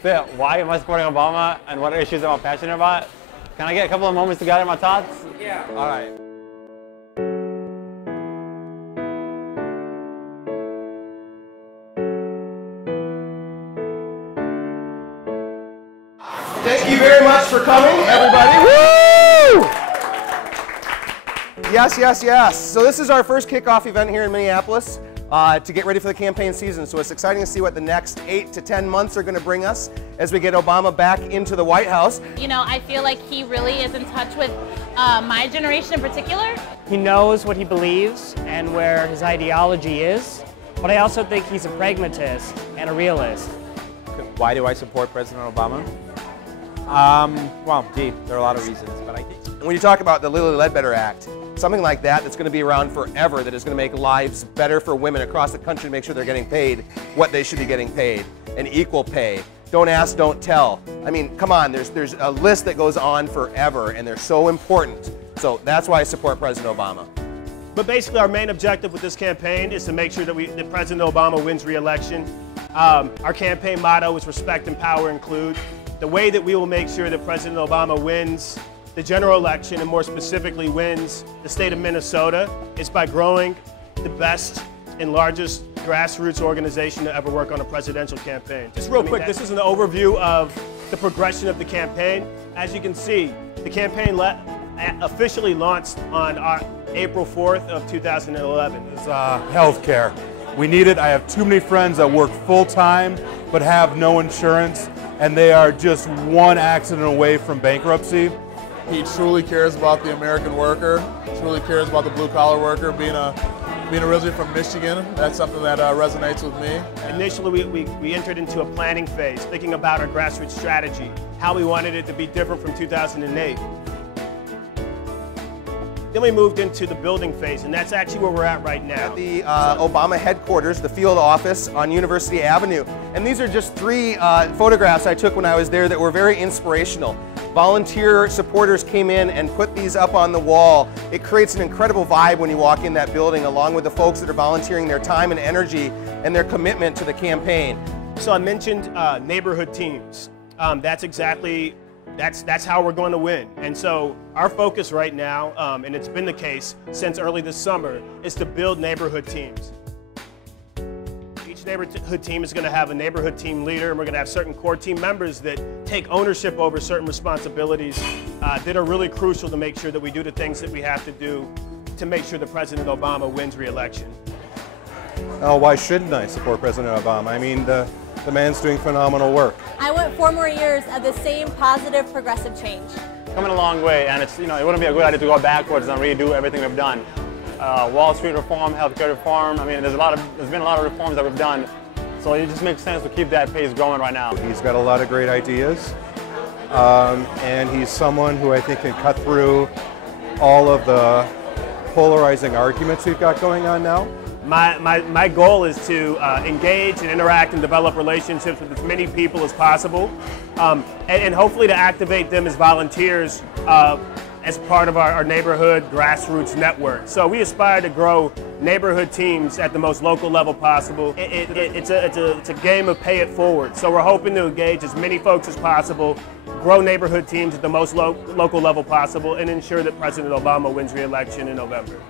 fit why am I supporting Obama and what issues am I passionate about. Can I get a couple of moments to gather my thoughts? Yeah. All right. Thank you very much for coming, everybody. Woo! Yes, yes, yes. So this is our first kickoff event here in Minneapolis to get ready for the campaign season. So it's exciting to see what the next 8 to 10 months are going to bring us as we get Obama back into the White House. You know, I feel like he really is in touch with my generation in particular. He knows what he believes and where his ideology is, but I also think he's a pragmatist and a realist. Why do I support President Obama? Well, gee, there are a lot of reasons, but I think When you talk about the Lilly Ledbetter Act, something like that that's going to be around forever, that is going to make lives better for women across the country to make sure they're getting paid what they should be getting paid, and equal pay. Don't ask, don't tell. I mean, come on, there's a list that goes on forever, and they're so important. So that's why I support President Obama. But basically, our main objective with this campaign is to make sure that President Obama wins re-election. Our campaign motto is respect, empower, include. The way that we will make sure that President Obama wins the general election, and more specifically wins the state of Minnesota, is by growing the best and largest grassroots organization to ever work on a presidential campaign. Just real quick, this is an overview of the progression of the campaign. As you can see, the campaign officially launched on April 4th of 2011. It's healthcare. We need it. I have too many friends that work full-time but have no insurance, and they are just one accident away from bankruptcy. He truly cares about the American worker, truly cares about the blue-collar worker. Being originally from Michigan, that's something that resonates with me. Initially, we entered into a planning phase, thinking about our grassroots strategy, how we wanted it to be different from 2008. Then we moved into the building phase, and that's actually where we're at right now. At the Obama headquarters, the field office on University Avenue. And these are just 3 photographs I took when I was there that were very inspirational. Volunteer supporters came in and put these up on the wall. It creates an incredible vibe when you walk in that building, along with the folks that are volunteering their time and energy and their commitment to the campaign. So I mentioned neighborhood teams. That's how we're going to win. And so our focus right now, and it's been the case since early this summer, is to build neighborhood teams. Each neighborhood team is going to have a neighborhood team leader, and we're going to have certain core team members that take ownership over certain responsibilities that are really crucial to make sure that we do the things that we have to do to make sure that President Obama wins re-election. Oh, why shouldn't I support President Obama? I mean, the man's doing phenomenal work. I want 4 more years of the same positive, progressive change. Coming a long way, and it's, it wouldn't be a good idea to go backwards and redo everything we've done. Wall Street reform, healthcare reform. I mean, there's been a lot of reforms that we've done, so it just makes sense to keep that pace going right now. He's got a lot of great ideas, and he's someone who I think can cut through all of the polarizing arguments we've got going on now. My goal is to engage and interact and develop relationships with as many people as possible, and hopefully to activate them as volunteers as part of our neighborhood grassroots network. So we aspire to grow neighborhood teams at the most local level possible. It's a game of pay it forward. So we're hoping to engage as many folks as possible, grow neighborhood teams at the most local level possible, and ensure that President Obama wins re-election in November.